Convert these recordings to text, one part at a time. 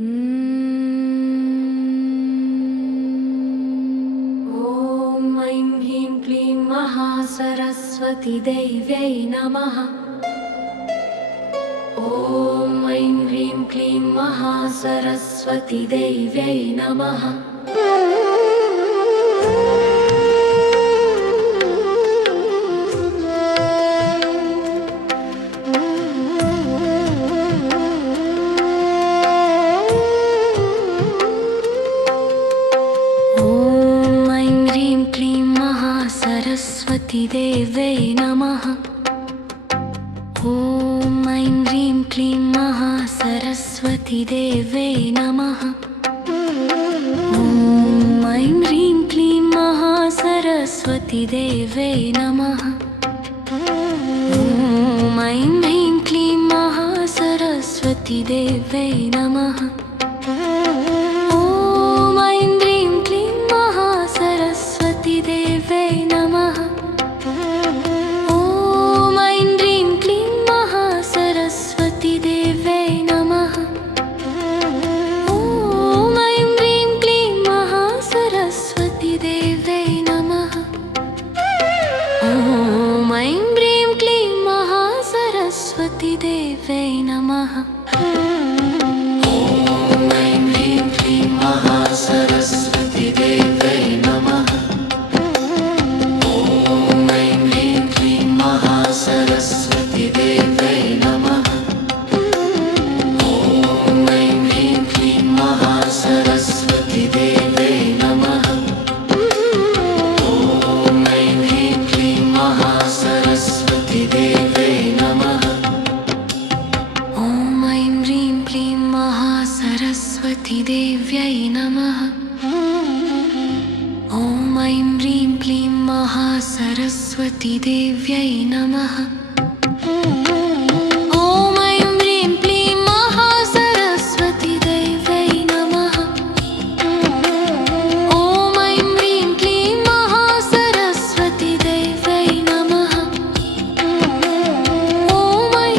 ॐ ऐं ह्रीं क्लीं महासरस्वतीदेव्यै नमः। ॐ ऐं ह्रीं क्लीं महासरस्वतीदेव्यै नमः। सरस्वतीदेव्यै नमः। ॐ ऐं ह्रीं क्लीं महासरस्वतीदेव्यै नमः। ॐ ऐं ह्रीं क्लीं महासरस्वतीदेव्यै नमः। ॐ ऐं ह्रीं क्लीं महासरस्वतीदेव्यै नमः। देव्यै नमः। ॐ ऐं ह्रीं क्लीं महासरस्वतीदेव्यै नमः। ॐ ऐं ह्रीं क्लीं महासरस्वतीदेव्यै नमः। ॐ ऐं ह्रीं क्लीं महासरस्वतीदेव्यै नमः। ॐ ऐं ह्रीं क्लीं महासरस्वतीदेव्यै नमः। सरस्वतीदेव्यै नमः। ॐ ऐं ह्रीं क्लीं महासरस्वतीदेव्यै नमः। ॐ ऐं ह्रीं क्लीं महासरस्वतीदेव्यै नमः। ॐ ऐं ह्रीं क्लीं महासरस्वतीदेव्यै नमः। ॐ ऐं ह्रीं क्लीं महासरस्वतीदेव्यै नमः। सरस्वतीदेव्यै नमः। ॐ ऐं ह्रीं क्लीं महासरस्वतीदेव्यै नमः। ॐ ऐं ह्रीं क्लीं महासरस्वतीदेव्यै नमः। ॐ ऐं ह्रीं क्लीं महासरस्वतीदेव्यै नमः। ॐ ऐं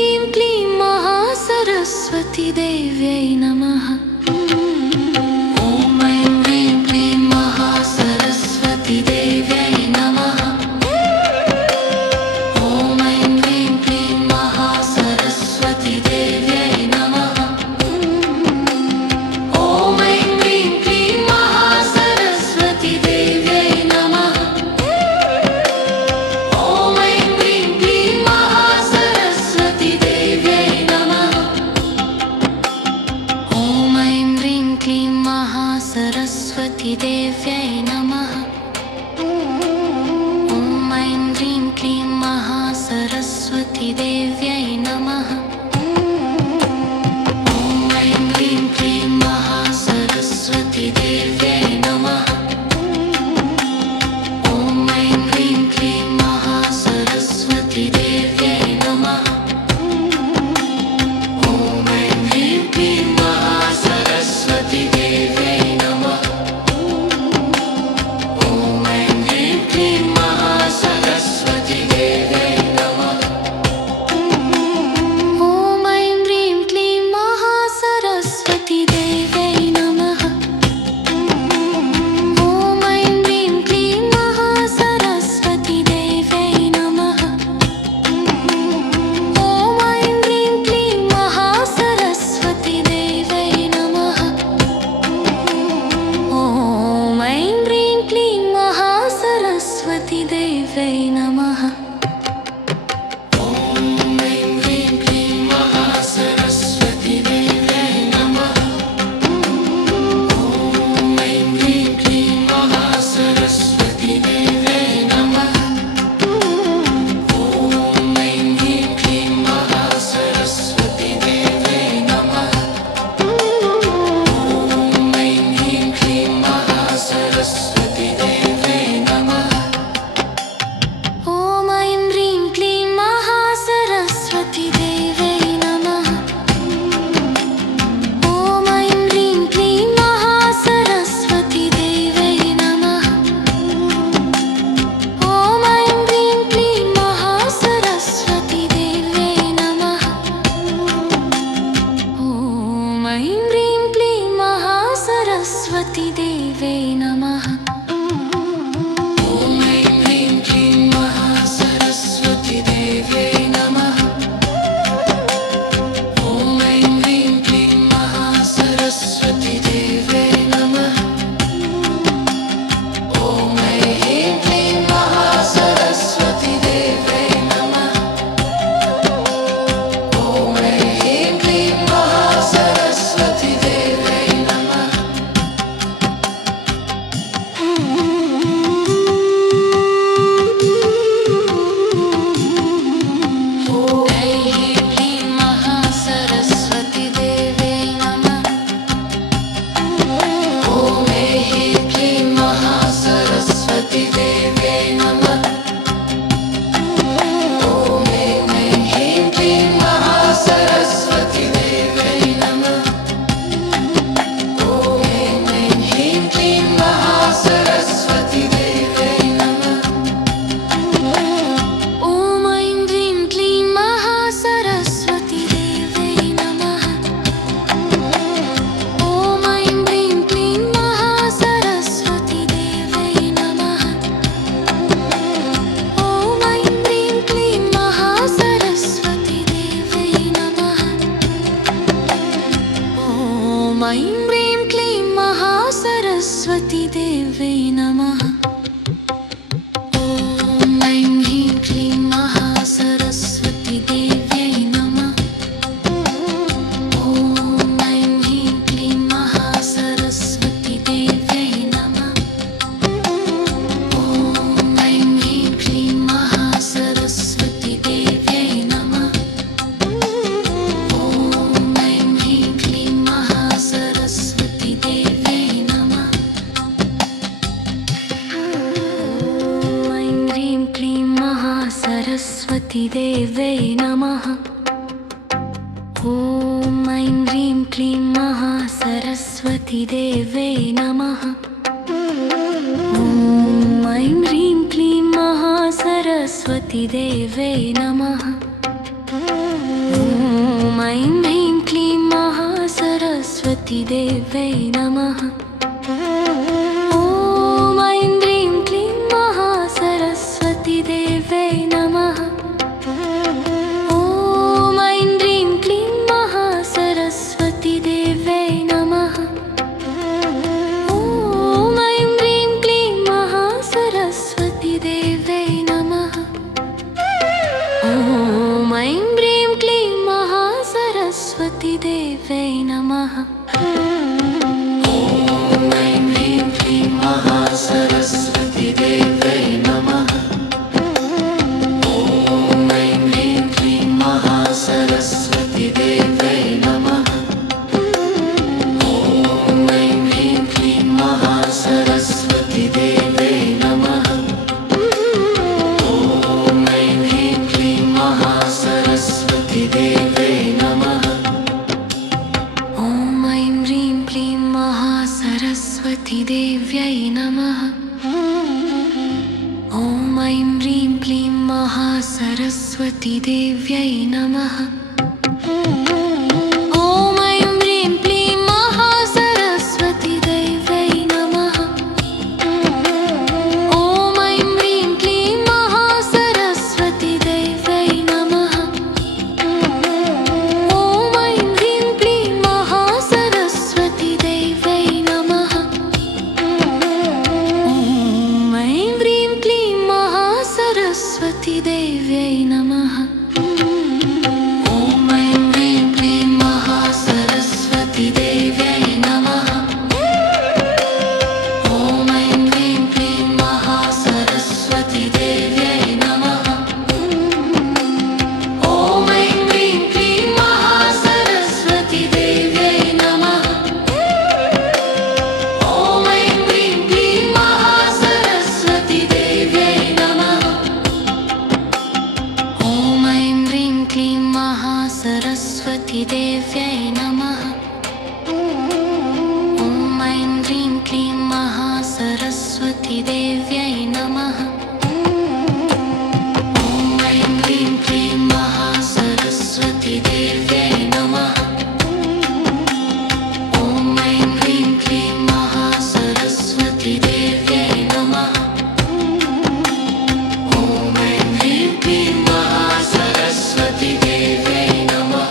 ह्रीं क्लीं महासरस्वतीदेव्यै नमः। ॐ ऐं ह्रीं क्लीं महासरस्वतीदेव्यै नमः। ॐ ऐं ह्रीं क्लीं महासरस्वतीदेव्यै नमः। ॐ ऐं ह्रीं क्लीं महासरस्वतीदेव्यै नमः। ॐ ऐं ह्रीं क्लीं महासरस्वतीदेव्यै नमः। ॐ ऐं ह्रीं क्लीं महासरस्वतीदेव्यै नमः। ॐ ऐं ह्रीं क्लीं महासरस्वतीदेव्यै नमः। ॐ ऐं ह्रीं क्लीं महासरस्वतीदेव्यै नमः। ॐ ऐं ह्रीं क्लीं महासरस्वतीदेव्यै नमः। ॐ ऐं ह्रीं क्लीं महासरस्वतीदेव्यै नमः। ॐ ऐं ह्रीं क्लीं महासरस्वतीदेव्यै नमः। ॐ ऐं ह्रीं क्लीं महासरस्वतीदेव्यै नमः। ॐ ऐं ह्रीं क्लीं महासरस्वतीदेव्यै नमः। ॐ ऐं ह्रीं क्लीं महासरस्वतीदेव्यै नमः। ॐ ऐं ह्रीं क्लीं महासरस्वतीदेव्यै नमः। ॐ महासरस्वतीदेव्यै नमः। ॐ ऐं ह्रीं क्लीं महासरस्वतीदेव्यै नमः। ॐ ऐं ह्रीं क्लीं महासरस्वतीदेव्यै नमः। ॐ ऐं ह्रीं क्लीं महासरस्वतीदेव्यै नमः। ॐ ऐं ह्रीं क्लीं महासरस्वतीदेव्यै नमः। ॐ ऐं ह्रीं क्लीं महासरस्वतीदेव्यै नमः। ॐ ऐं ह्रीं क्लीं महासरस्वतीदेव्यै नमः। ॐ ऐं ह्रीं क्लीं महासरस्वतीदेव्यै नमः। महासरस्वतीदेव्यै नमः। ॐ ऐं ह्रीं क्लीं महासरस्वतीदेव्यै नमः। ॐ ऐं ह्रीं क्लीं महासरस्वतीदेव्यै नमः। ॐ ऐं ह्रीं क्लीं महासरस्वतीदेव्यै नमः। ॐ ऐं ह्रीं क्लीं महासरस्वतीदेव्यै नमः। ॐ ऐं ह्रीं क्लीं महासरस्वतीदेव्यै नमः। ॐ ऐं ह्रीं क्लीं महासरस्वतीदेव्यै नमः। ॐ ऐं ह्रीं क्लीं महासरस्वतीदेव्यै नमः। ॐ ऐं ह्रीं क्लीं महासरस्वतीदेव्यै नमः। ॐ ऐं ह्रीं क्लीं महासरस्वतीदेव्यै नमः। ॐ ऐं ह्रीं क्लीं महासरस्वतीदेव्यै नमः। ॐ ऐं ह्रीं क्लीं महासरस्वतीदेव्यै नमः। ॐ ऐं ह्रीं क्लीं महासरस्वतीदेव्यै नमः। ॐ ऐं ह्रीं क्लीं महासरस्वतीदेव्यै नमः। ॐ ऐं ह्रीं क्लीं महासरस्वतीदेव्यै नमः। ॐ ऐं ह्रीं क्लीं महासरस्वतीदेव्यै नमः। ॐ ऐं ह्रीं क्लीं महासरस्वतीदेव्यै नमः। ॐ ऐं ह्रीं क्लीं महासरस्वतीदेव्यै नमः। ॐ ऐं ह्रीं क्लीं महासरस्वतीदेव्यै नमः।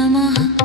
नमः